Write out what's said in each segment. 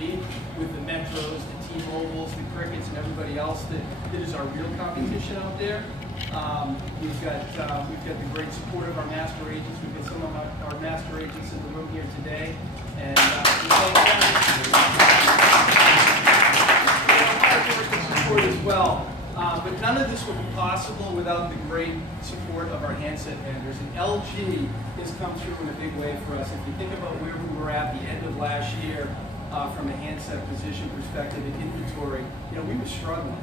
compete with the Metros, the T-Mobiles, the Crickets, and everybody else that is our real competition out there. We've got the great support of our master agents. We've got some of our master agents in the room here today, and we thank them. Support as well. But none of this would be possible without the great support of our handset vendors. And LG has come through in a big way for us. If you think about where we were at the end of last year from a handset position perspective and inventory, we were struggling.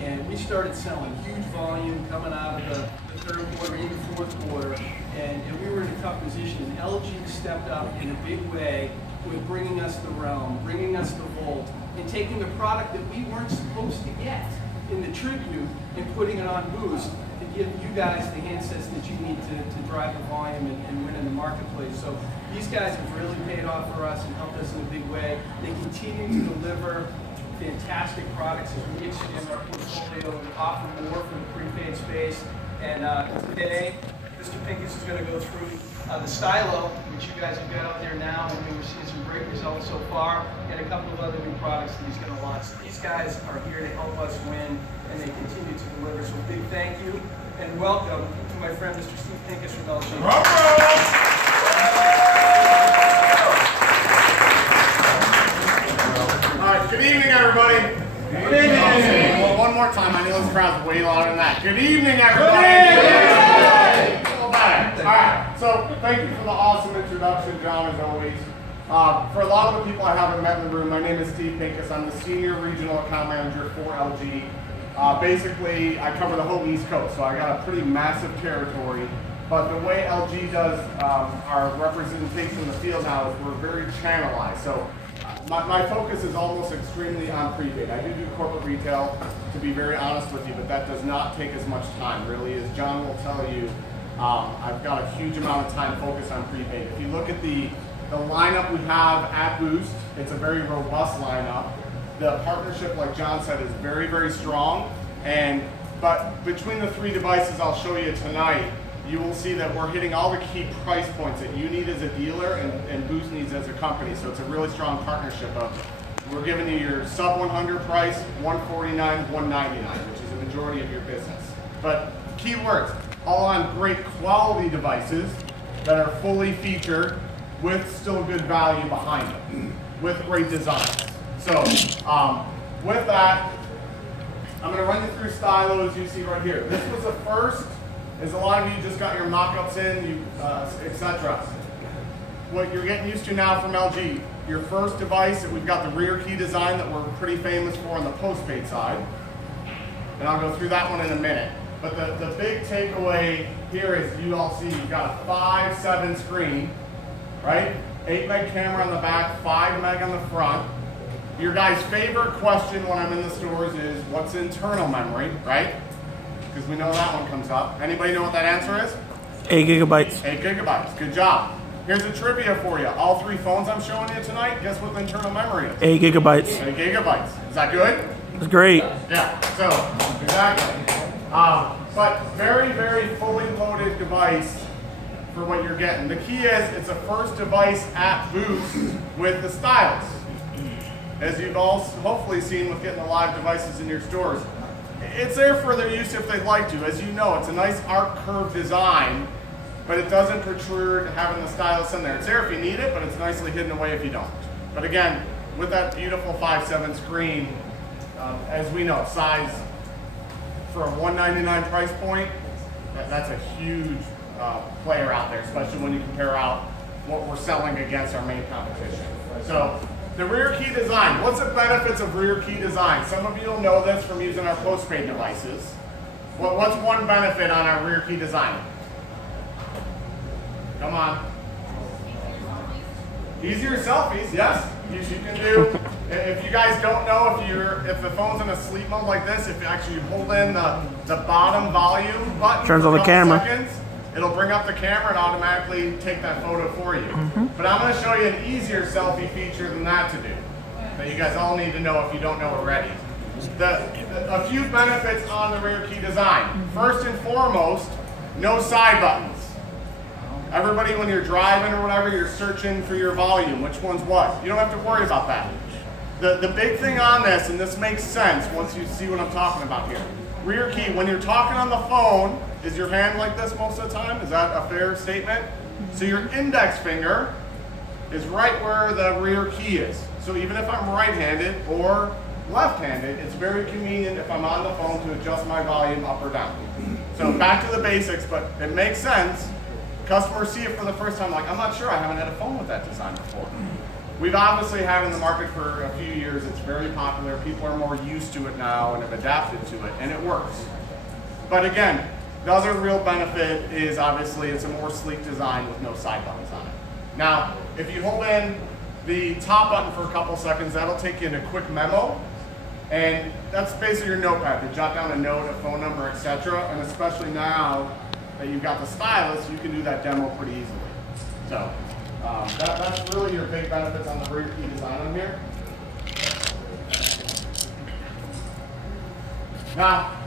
And we started selling huge volume coming out of the third quarter into fourth quarter, and we were in a tough position. And LG stepped up in a big way with bringing us the Realm, bringing us the Volt, and taking a product that we weren't supposed to get in the Tribute and putting it on Boost to give you guys the handsets that you need to drive the volume and win in the marketplace. So these guys have really paid off for us and helped us in a big way. They continue to deliver fantastic products as we expand our portfolio and offer more for the prepaid space. And today, Mr. Pincus is going to go through the Stylo, which you guys have got out there now, and we're seeing some great results so far, and a couple of other new products that he's going to launch. These guys are here to help us win, and they continue to deliver. So big thank you, and welcome to my friend, Mr. Steve Pincus from LG. All right, good evening, everybody. Good evening. Well, one more time. I know this crowd's way louder than that. Good evening, everybody. All right, so thank you for the awesome introduction, John, as always. For a lot of the people I haven't met in the room, my name is Steve Pincus. I'm the Senior Regional Account Manager for LG. Basically, I cover the whole East Coast, so I got a pretty massive territory. But the way LG does our representation in the field now is we're very channelized. So my focus is almost extremely on prepaid. I do corporate retail, to be very honest with you, but that does not take as much time, really. As John will tell you, I've got a huge amount of time focused on prepaid. If you look at the lineup we have at Boost, it's a very robust lineup. The partnership, like John said, is very, very strong. But between the three devices I'll show you tonight, you will see that we're hitting all the key price points that you need as a dealer and Boost needs as a company. So it's a really strong partnership of, we're giving you your sub 100 price, 149, 199, which is the majority of your business. But keywords, all on great quality devices that are fully featured with still good value behind them, with great designs. So with that, I'm going to run you through Stylo as you see right here. This was the first, as a lot of you just got your mock-ups in, etc. What you're getting used to now from LG, your first device, we've got the rear key design that we're pretty famous for on the postpaid side. And I'll go through that one in a minute. But the big takeaway here is you all see you've got a 5.7 screen, right? 8 meg camera on the back, 5 meg on the front. Your guys' favorite question when I'm in the stores is, what's internal memory, right? Because we know that one comes up. Anybody know what that answer is? 8 gigabytes. 8 gigabytes, good job. Here's a trivia for you. All three phones I'm showing you tonight, guess what the internal memory is? 8 gigabytes. 8 gigabytes. Is that good? It's great. Yeah, so, exactly. But very, very fully loaded device for what you're getting. The key is, it's a first device at Boost with the stylus. As you've all hopefully seen with getting the live devices in your stores. It's there for their use if they'd like to. As you know, it's a nice arc curve design, but it doesn't protrude having the stylus in there. It's there if you need it, but it's nicely hidden away if you don't. But again, with that beautiful 5.7 screen, as we know, size for a $199 price point, that's a huge player out there, especially when you compare out what we're selling against our main competition. So the rear key design, what's the benefits of rear key design? Some of you will know this from using our postpaid devices. What's one benefit on our rear key design? Come on. Easier selfies, yes. You can do, if you guys don't know, if the phone's in a sleep mode like this, if you actually hold in the bottom volume button, turns on the camera. Seconds, it'll bring up the camera and automatically take that photo for you. But I'm going to show you an easier selfie feature than that to do, that you guys all need to know if you don't know already. A few benefits on the rear key design. First and foremost, no side buttons. Everybody, when you're driving or whatever, you're searching for your volume. Which one's what? You don't have to worry about that. The big thing on this, and this makes sense once you see what I'm talking about here. Rear key, when you're talking on the phone, is your hand like this most of the time? Is that a fair statement? So your index finger is right where the rear key is. So even if I'm right-handed or left-handed, it's very convenient if I'm on the phone to adjust my volume up or down. So back to the basics, but it makes sense. Customers see it for the first time, like, I'm not sure, I haven't had a phone with that design before. We've obviously had it in the market for a few years. It's very popular. People are more used to it now and have adapted to it, and it works. But again, the other real benefit is obviously it's a more sleek design with no side buttons on it. Now, if you hold in the top button for a couple seconds, that'll take you in a quick memo, and that's basically your notepad to jot down a note, a phone number, etc. And especially now that you've got the stylus, you can do that demo pretty easily. So that's really your big benefits on the rear key design on here. Now,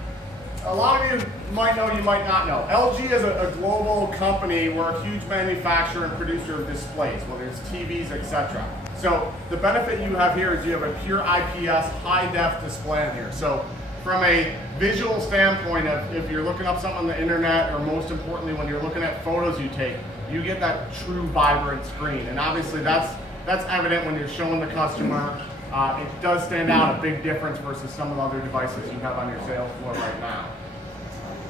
a lot of you might know, you might not know. LG is a global company. We're a huge manufacturer and producer of displays, whether it's TVs, etc. So the benefit you have here is you have a pure IPS high-def display in here. So from a visual standpoint of if you're looking up something on the internet, or most importantly when you're looking at photos you take, you get that true vibrant screen. And obviously that's evident when you're showing the customer. It does stand out a big difference versus some of the other devices you have on your sales floor right now.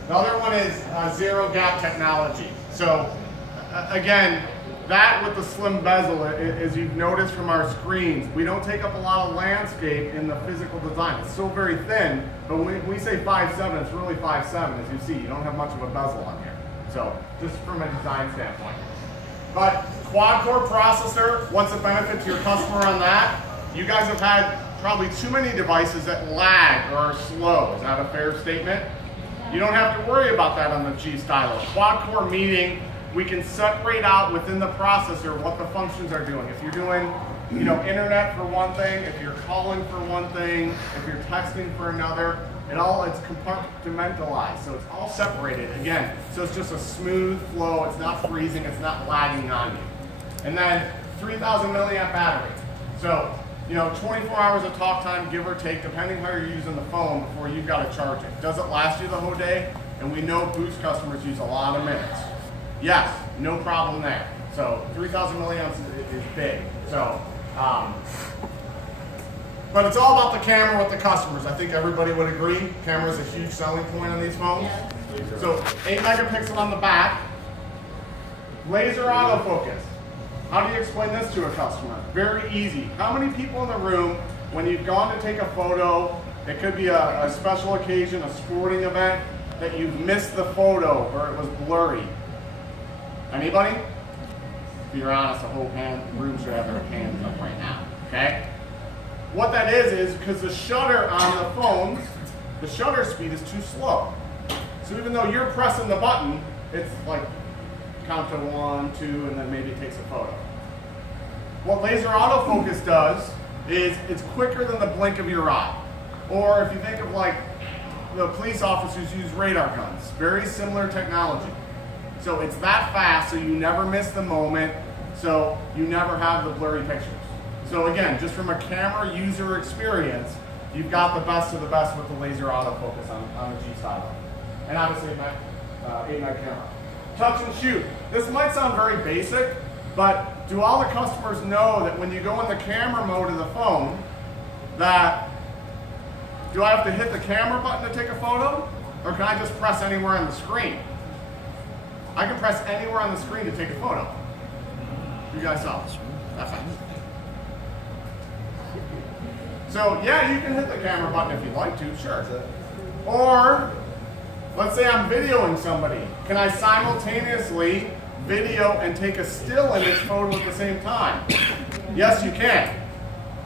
The other one is zero gap technology. So again, that with the slim bezel, as you've noticed from our screens, we don't take up a lot of landscape in the physical design. It's still very thin, but when we say 5.7, it's really 5.7 as you see. You don't have much of a bezel on here. So just from a design standpoint. But quad-core processor, what's the benefit to your customer on that? You guys have had probably too many devices that lag or are slow. Is that a fair statement? You don't have to worry about that on the G Stylo. Quad-core meaning we can separate out within the processor what the functions are doing. If you're doing, internet for one thing, if you're calling for one thing, if you're texting for another, it's compartmentalized, so it's all separated again. So it's just a smooth flow. It's not freezing. It's not lagging on you. And then 3,000 milliamp battery. So 24 hours of talk time, give or take, depending how you're using the phone before you've got to charge it. Does it last you the whole day? And we know Boost customers use a lot of minutes. Yes, no problem there. So 3,000 milliamps is big. So, but it's all about the camera with the customers. I think everybody would agree. Camera is a huge selling point on these phones. Yeah. So 8 megapixel on the back. Laser autofocus. How do you explain this to a customer? Very easy. How many people in the room, when you've gone to take a photo, it could be a special occasion, a sporting event, that you've missed the photo or it was blurry? Anybody? If you're honest, the whole room should have their hands up right now, okay? What that is because the shutter on the phones, the shutter speed is too slow. So even though you're pressing the button, it's like count to 1, 2, and then maybe it takes a photo. What laser autofocus does is it's quicker than the blink of your eye. Or if you think of like the police officers use radar guns, very similar technology. So it's that fast, so you never miss the moment, so you never have the blurry pictures. So again, just from a camera user experience, you've got the best of the best with the laser autofocus on the G Stylo. And obviously 8 meg camera. Touch and shoot. This might sound very basic, but do all the customers know that when you go in the camera mode of the phone, that do I have to hit the camera button to take a photo? Or can I just press anywhere on the screen? I can press anywhere on the screen to take a photo. You guys saw this. That's fine. So yeah, you can hit the camera button if you'd like to, sure. Or let's say I'm videoing somebody. Can I simultaneously video and take a still image photo at the same time? Yes, you can.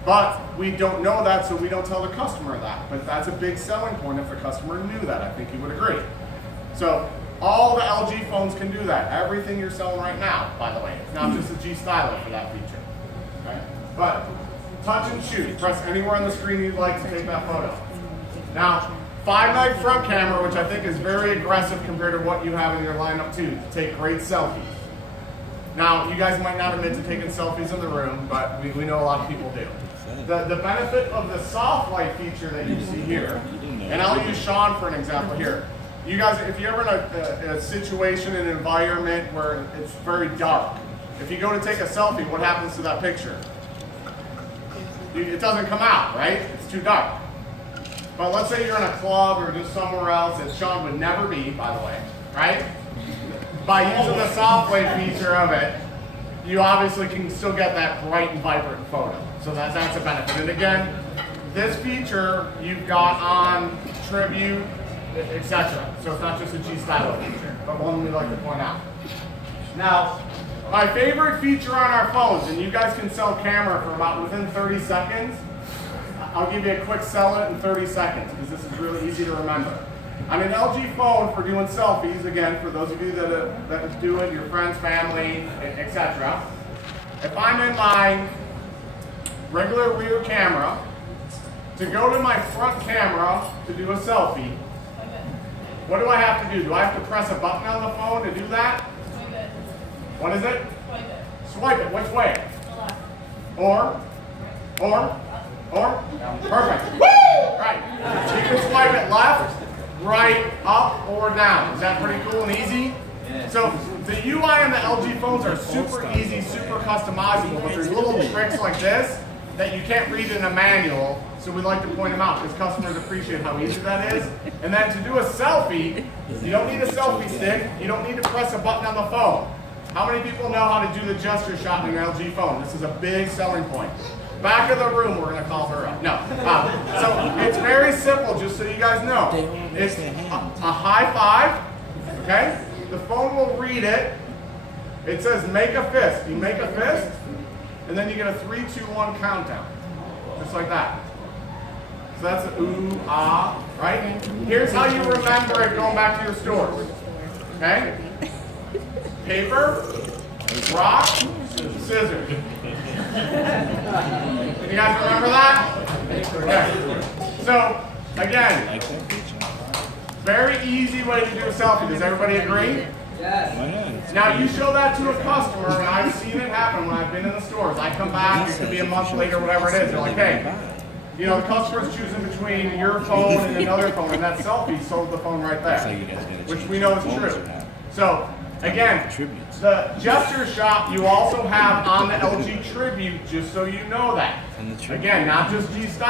But we don't know that, so we don't tell the customer that. But that's a big selling point if the customer knew that. I think he would agree. So all the LG phones can do that. Everything you're selling right now, by the way. It's not just a G Stylo for that feature. Okay? But touch and shoot. Press anywhere on the screen you'd like to take that photo. Now, 5 meg front camera, which I think is very aggressive compared to what you have in your lineup too, to take great selfies. Now, you guys might not admit to taking selfies in the room, but we know a lot of people do. the benefit of the soft light feature that you see here, and I'll use Sean for an example here. You guys, if you're ever in a situation, an environment where it's very dark, if you go to take a selfie, what happens to that picture? It doesn't come out, right? It's too dark. But let's say you're in a club or just somewhere else that Sean would never be, by the way, right? By using the soft light feature of it, you obviously can still get that bright and vibrant photo. So that's a benefit. And again, this feature you've got on Tribute, etc. So it's not just a G-Stylo feature, but one we like to point out. Now, my favorite feature on our phones, and you guys can sell camera for about within 30 seconds. I'll give you a quick sell it in 30 seconds because this is really easy to remember. On an LG phone for doing selfies, again, for those of you that do it, your friends, family, etc. If I'm in my regular rear camera, to go to my front camera to do a selfie, what do I have to do? Do I have to press a button on the phone to do that? What is it? Swipe it. Swipe it. Which way? Left. Or? Perfect. Woo! Right. So you can swipe it left, right, up, or down. Is that pretty cool and easy? So the UI on the LG phones are super easy, super customizable, but there's little tricks like this that you can't read in a manual, so we like to point them out because customers appreciate how easy that is. And then to do a selfie, you don't need a selfie stick, you don't need to press a button on the phone. How many people know how to do the gesture shot in an LG phone? This is a big selling point. Back of the room, we're going to call her up. No. So it's very simple, just so you guys know. It's a high five, okay? The phone will read it. It says make a fist. You make a fist, and then you get a 3, 2, 1 countdown. Just like that. So that's a ooh, ah, right? Here's how you remember it going back to your store. Okay? Paper, rock, scissors. You guys remember that? Okay. So, again, very easy way to do a selfie. Does everybody agree? Yes. Now, you show that to a customer, and I've seen it happen when I've been in the stores. I come back, it could be a month later, whatever it is. They're like, hey, you know, the customer's choosing between your phone and another phone, and that selfie sold the phone right there, which we know is true. So, again, the gesture shot you also have on the LG Tribute, just so you know that. Again, not just G-Stylo.